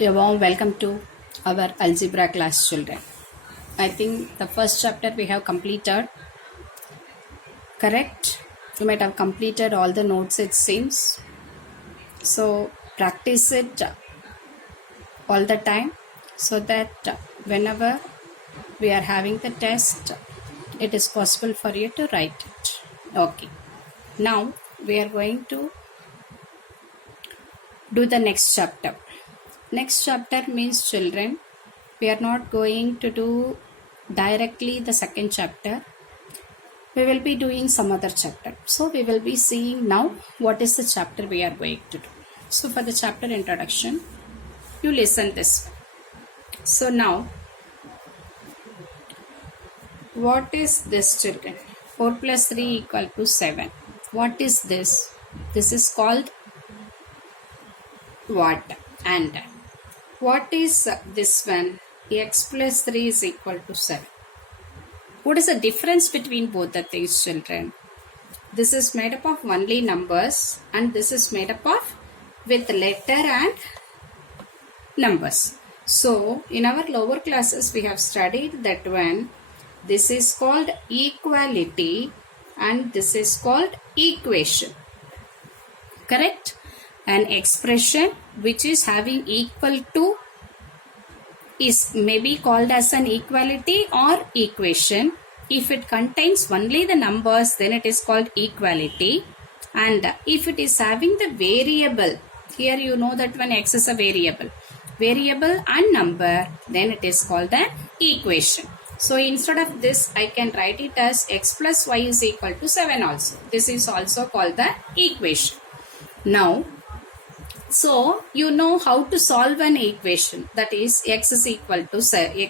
A warm welcome to our algebra class, children. I think the first chapter we have completed, correct? You might have completed all the notes, it seems. So practice it all the time so that whenever we are having the test, it is possible for you to write it. Okay. Now we are going to do the next chapter. Next chapter means, children, we are not going to do directly the second chapter. We will be doing some other chapter. So we will be seeing now what is the chapter we are going to do. So for the chapter introduction, you listen this. So now, what is this, children? 4 plus 3 equal to 7. What is this? This is called what? And what is this one? X plus 3 is equal to 7. What is the difference between both the things, children? This is made up of only numbers and this is made up of with letter and numbers. So in our lower classes we have studied that one. This is called equality and this is called equation. Correct? An expression which is having equal to is maybe called as an equality or equation. If it contains only the numbers, then it is called equality. And if it is having the variable, here you know that when x is a variable and number, then it is called an equation. So instead of this, I can write it as x plus y is equal to 7 also. This is also called the equation. Now, so you know how to solve an equation, that is x is equal to 5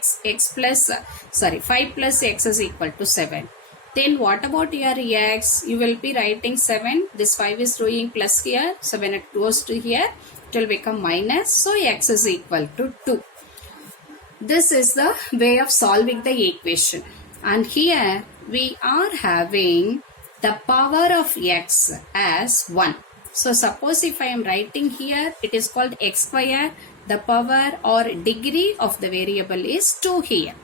plus x is equal to 7. Then what about your x? You will be writing 7. This 5 is doing plus here. 7 it goes to here. It will become minus. So x is equal to 2. This is the way of solving the equation. And here we are having the power of x as 1. So suppose if I am writing here, it is called x square. The power or degree of the variable is 2 here.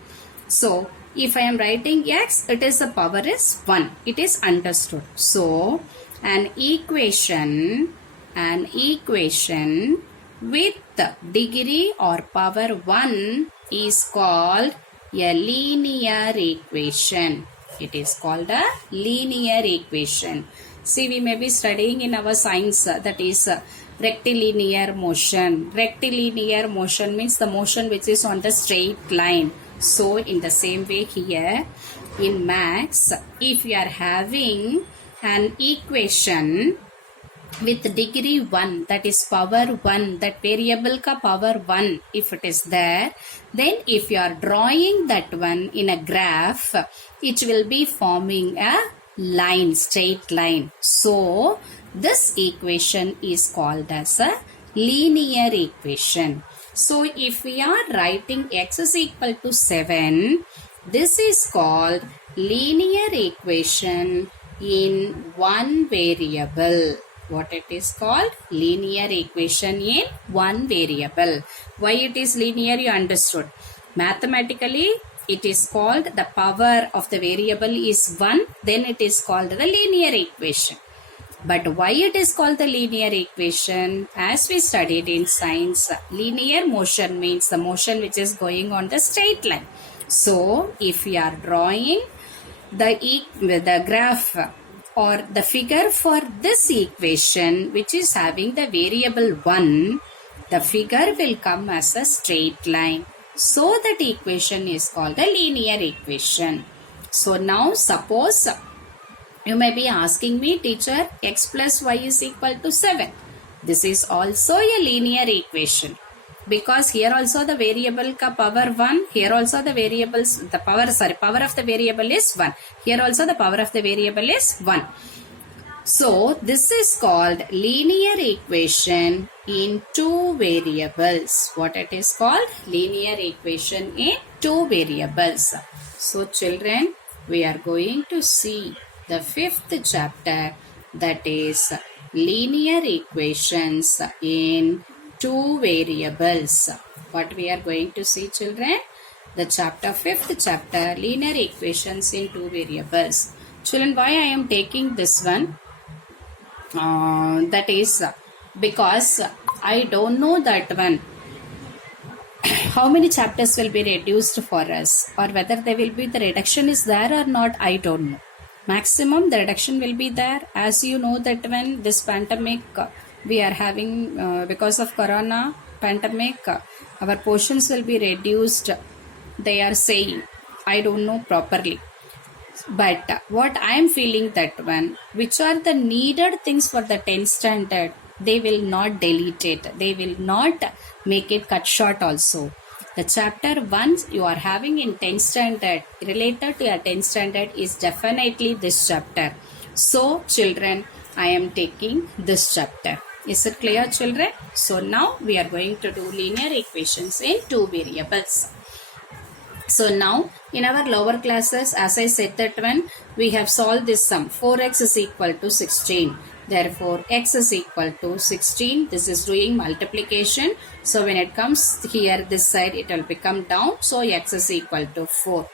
So if I am writing x, it is the power is 1. It is understood. So an equation with degree or power 1 is called a linear equation. It is called a linear equation. See, we may be studying in our science that is rectilinear motion. Rectilinear motion means the motion which is on the straight line. So in the same way here in maths, if you are having an equation with degree 1, that is power 1, that variable ka power 1, if it is there, then if you are drawing that one in a graph, it will be forming a line, straight line. So this equation is called as a linear equation. So if we are writing x is equal to 7, this is called linear equation in one variable. What it is called? Linear equation in one variable. Why it is linear, you understood. Mathematically, it is called the power of the variable is 1, then it is called the linear equation. But why it is called the linear equation? As we studied in science, linear motion means the motion which is going on the straight line. So if we are drawing the graph or the figure for this equation which is having the variable 1, the figure will come as a straight line. So that equation is called a linear equation. So now suppose you may be asking me, teacher, x plus y is equal to 7. This is also a linear equation. Because here also the variable ka power 1, here also the variables, the power of the variable is 1. Here also the power of the variable is 1. So this is called linear equation in two variables. What it is called? Linear equation in two variables. So children, we are going to see the fifth chapter, that is linear equations in two variables. What we are going to see, children? The fifth chapter, linear equations in two variables. Children, why I am taking this one? That is because I don't know that one. How many chapters will be reduced for us, or whether there will be the reduction is there or not, I don't know. Maximum the reduction will be there, as you know that when this pandemic we are having because of corona pandemic, our portions will be reduced, they are saying. I don't know properly, but what I am feeling that one, which are the needed things for the 10th standard, they will not delete it, they will not make it cut short also. The chapter 1 you are having in 10th standard, related to your 10th standard, is definitely this chapter. So children, I am taking this chapter. Is it clear, children? So now we are going to do linear equations in two variables. So now in our lower classes, as I said that when we have solved this sum, 4x is equal to 16. Therefore, x is equal to 16. This is doing multiplication. So when it comes here, this side, it will become down. So x is equal to 4.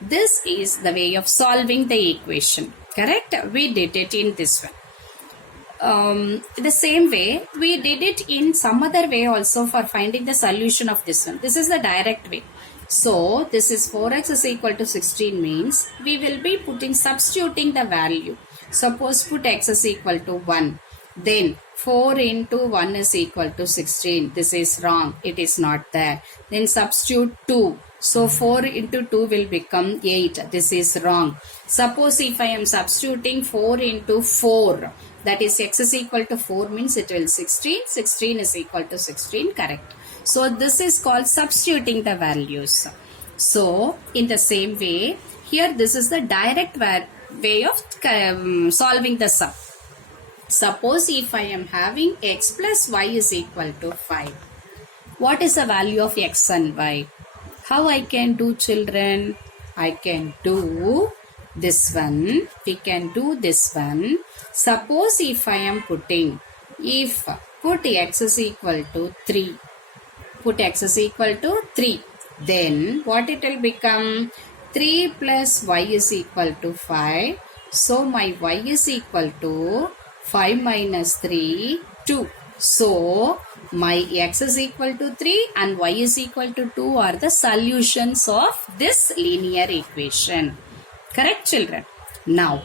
This is the way of solving the equation. Correct? We did it in this one. The same way, we did it in some other way also for finding the solution of this one. This is the direct way. So, this is 4x is equal to 16 means we will be substituting the value. Suppose put x is equal to 1. Then 4 into 1 is equal to 16. This is wrong. It is not there. Then substitute 2. So 4 into 2 will become 8. This is wrong. Suppose if I am substituting 4 into 4. That is x is equal to 4 means it will 16. 16 is equal to 16. Correct. So this is called substituting the values. So in the same way, here this is the direct way of solving the sum. Suppose if I am having x plus y is equal to 5. What is the value of x and y? How I can do, children? I can do this one. We can do this one. Suppose if I am putting, put x is equal to 3. Put x is equal to 3. Then what it will become? 3 plus y is equal to 5. So my y is equal to 5 minus 3, 2. So my x is equal to 3 and y is equal to 2 are the solutions of this linear equation. Correct, children? Now,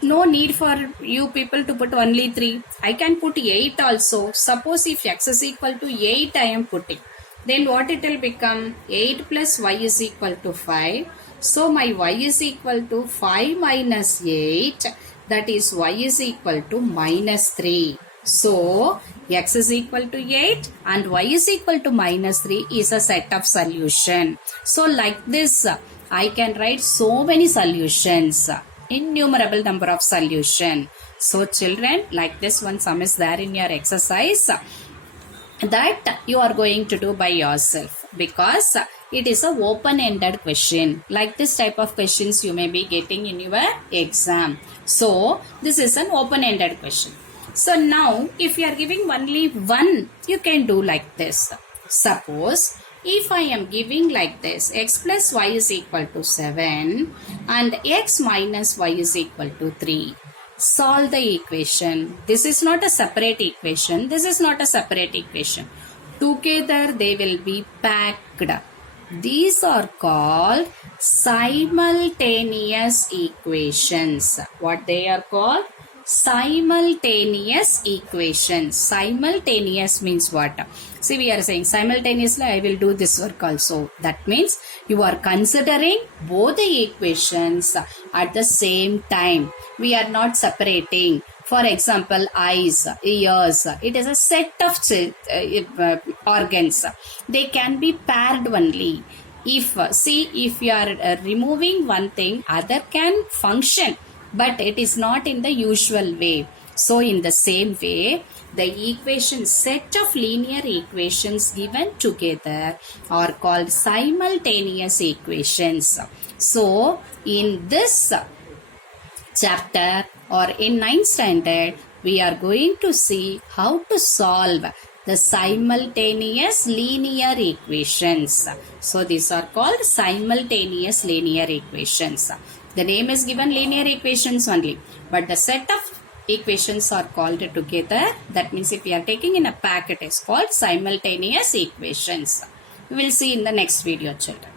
no need for you people to put only 3. I can put 8 also. Suppose if x is equal to 8 I am putting. Then what it will become? 8 plus y is equal to 5. So my y is equal to 5 minus 8. That is y is equal to minus 3. So x is equal to 8 and y is equal to minus 3 is a set of solution. So like this, I can write so many solutions. Innumerable number of solution. So children, like this one sum is there in your exercise that you are going to do by yourself, because it is a open-ended question. Like this type of questions you may be getting in your exam. So this is an open-ended question. So now if you are giving only one, you can do like this. Suppose if I am giving like this, x plus y is equal to 7 and x minus y is equal to 3. Solve the equation. This is not a separate equation. This is not a separate equation. Together they will be packed. These are called simultaneous equations. What they are called? Simultaneous equations. Simultaneous means what? See, we are saying simultaneously I will do this work also. That means you are considering both the equations at the same time. We are not separating. For example, eyes, ears, it is a set of organs. They can be paired only. If you are removing one thing, other can function, but it is not in the usual way. So in the same way, the equation set of linear equations given together are called simultaneous equations. So in this chapter or in 9th standard, we are going to see how to solve the simultaneous linear equations. So these are called simultaneous linear equations. The name is given linear equations only, but the set of equations are called together. That means if we are taking in a pack, it is called simultaneous equations. We will see in the next video, children.